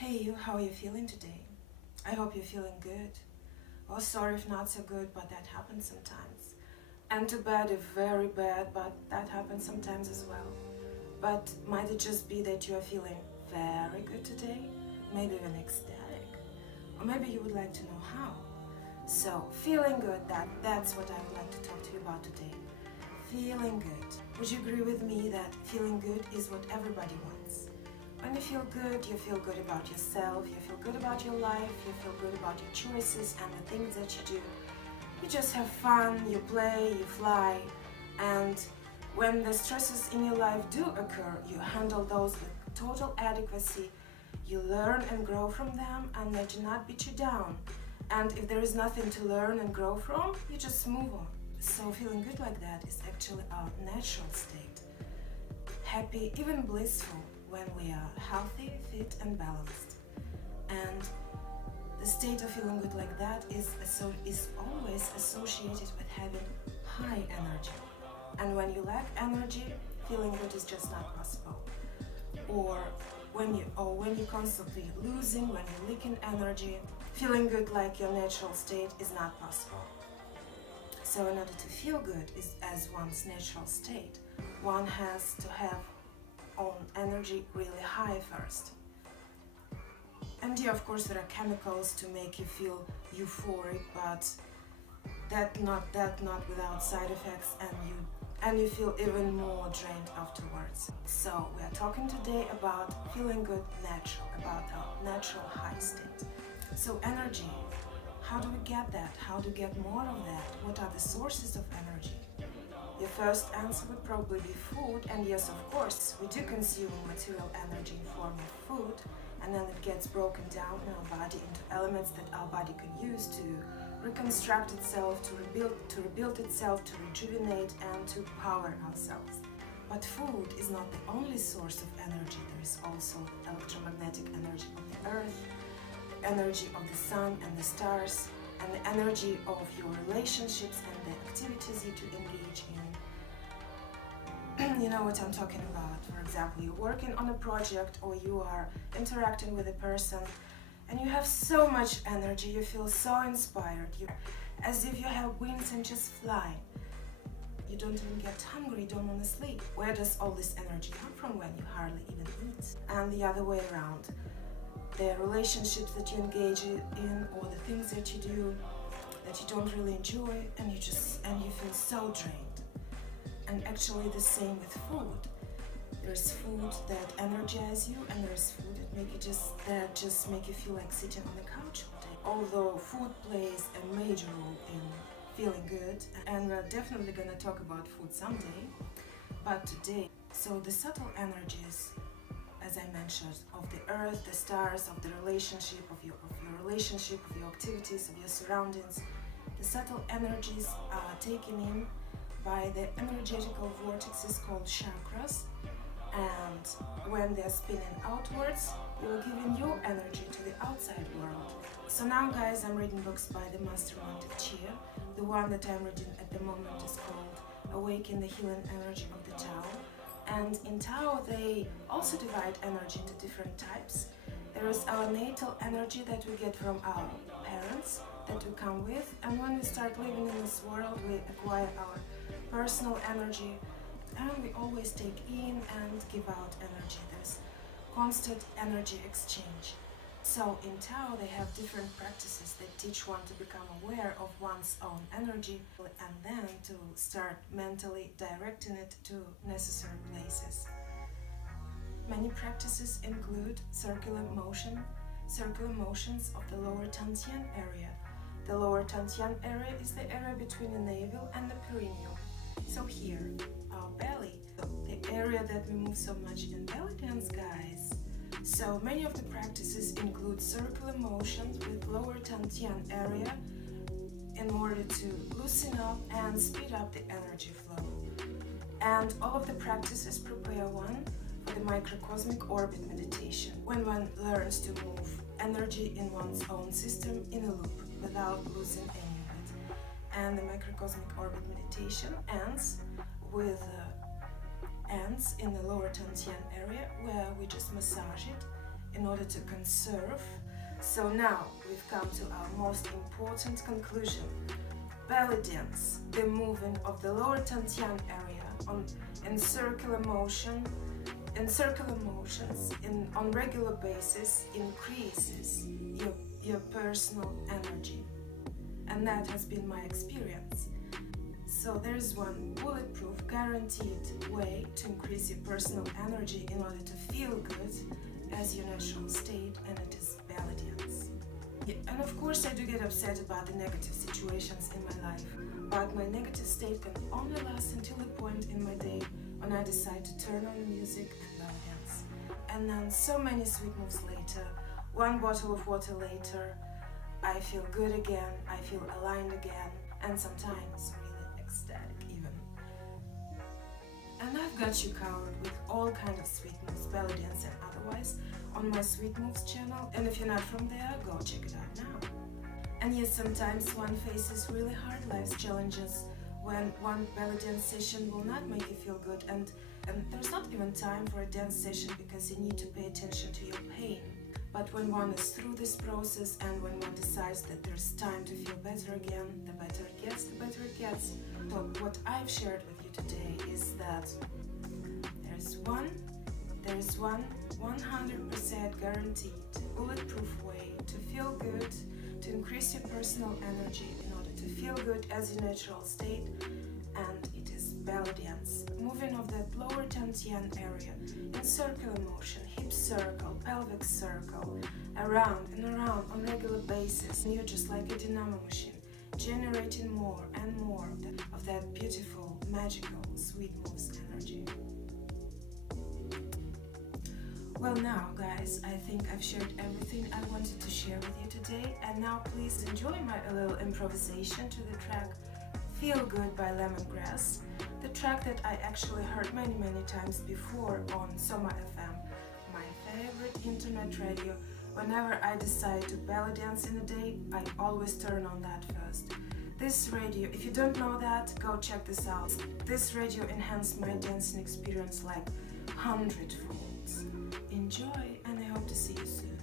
Hey you, how are you feeling today? I hope you're feeling good. Oh, sorry if not so good, but that happens sometimes. And too bad if very bad, but that happens sometimes as well. But might it just be that you are feeling very good today? Maybe even ecstatic? Or maybe you would like to know how. So, feeling good, that's what I would like to talk to you about today. Feeling good. Would you agree with me that feeling good is what everybody wants? When you feel good, you feel good about yourself, you feel good about your life, you feel good about your choices and the things that you do. You just have fun, you play, you fly, and when the stresses in your life do occur, you handle those with total adequacy, you learn and grow from them, and they do not beat you down. And if there is nothing to learn and grow from, you just move on. So feeling good like that is actually our natural state. Happy, even blissful, when we are healthy, fit and balanced. And the state of feeling good like that is always associated with having high energy. And when you lack energy, feeling good is just not possible. Or when you're constantly losing, when you're leaking energy, feeling good like your natural state is not possible. So in order to feel good as one's natural state, one has to have own energy really high first. And yeah, of course there are chemicals to make you feel euphoric, but that not without side effects, and you feel even more drained afterwards. So we are talking today about feeling good natural, about our natural high state. So energy, how do we get that? How do we get more of that? What are the sources of energy? Your first answer would probably be food, and yes, of course, we do consume material energy in form of food, and then it gets broken down in our body into elements that our body can use to reconstruct itself, to rebuild itself, to rejuvenate, and to power ourselves. But food is not the only source of energy. There is also electromagnetic energy of the earth, the energy of the sun and the stars, and the energy of your relationships and the activities you do engage in. You know what I'm talking about. For example, you're working on a project or you are interacting with a person and you have so much energy, you feel so inspired, as if you have wings and just fly. You don't even get hungry, you don't want to sleep. Where does all this energy come from when you hardly even eat? And the other way around. The relationships that you engage in or the things that you do that you don't really enjoy, and you feel so drained. And actually the same with food. There's food that energize you, and there's food that just make you feel like sitting on the couch all day. Although food plays a major role in feeling good, and we're definitely gonna talk about food someday, but today, so the subtle energies, as I mentioned, of the earth, the stars, of the relationship, of your relationship, of your activities, of your surroundings, the subtle energies are taken in by the energetical vortexes called chakras, and when they're spinning outwards, you are giving your energy to the outside world. So now guys, I'm reading books by the mastermind of Chia. The one that I'm reading at the moment is called Awaken the Healing Energy of the Tao. And in Tao, they also divide energy into different types. There is our natal energy that we get from our parents, that we come with, and when we start living in this world, we acquire our personal energy, and we always take in and give out energy. There's constant energy exchange. So in Tao, they have different practices that teach one to become aware of one's own energy and then to start mentally directing it to necessary places. Many practices include circular motions of the lower Tantian area. The lower Tantian area is the area between the navel and the perineum. So here, our belly, the area that we move so much in belly dance, guys. So many of the practices include circular motions with lower Tantian area in order to loosen up and speed up the energy flow. And all of the practices prepare one for the microcosmic orbit meditation, when one learns to move energy in one's own system in a loop without losing any of it. And the microcosmic orbit meditation ends in the lower Tantian area, where we just massage it in order to conserve. So now we've come to our most important conclusion. Belly dance, the movement of the lower dantian area in circular motions on regular basis increases your personal energy. And that has been my experience. So there is one bulletproof, guaranteed way to increase your personal energy in order to feel good as your natural state, and it is belly dance. Yeah, and of course I do get upset about the negative situations in my life, but my negative state can only last until the point in my day when I decide to turn on the music and belly dance. And then so many sweet moves later, one bottle of water later, I feel good again, I feel aligned again, and sometimes really ecstatic even. And I've got you covered with all kinds of sweet moves, belly dance and otherwise, on my Sweet Moves channel, and if you're not from there, go check it out now. And yes, sometimes one faces really hard life's challenges when one belly dance session will not make you feel good, and there's not even time for a dance session because you need to pay attention to your pain. But when one is through this process and when one decides that there's time to feel better again, the better it gets, the better it gets. So what I've shared with you today is that there's one 100% guaranteed bulletproof way to feel good, to increase your personal energy in order to feel good as your natural state, and it is belly dance, moving of that lower dantian area in circular motion, hip circle, pelvic circle, around and around on regular basis. And you're just like a dynamo machine, generating more and more of that beautiful, magical, sweet moves energy. Well now guys, I think I've shared everything I wanted to share with you today, and now please enjoy my little improvisation to the track Feel Good by Lemongrass, the track that I actually heard many times before on Soma FM, my favorite internet radio. Whenever I decide to belly dance in a day, I always turn on that first. This radio, if you don't know that, go check this out. This radio enhanced my dancing experience like 100-fold. Enjoy, and I hope to see you soon.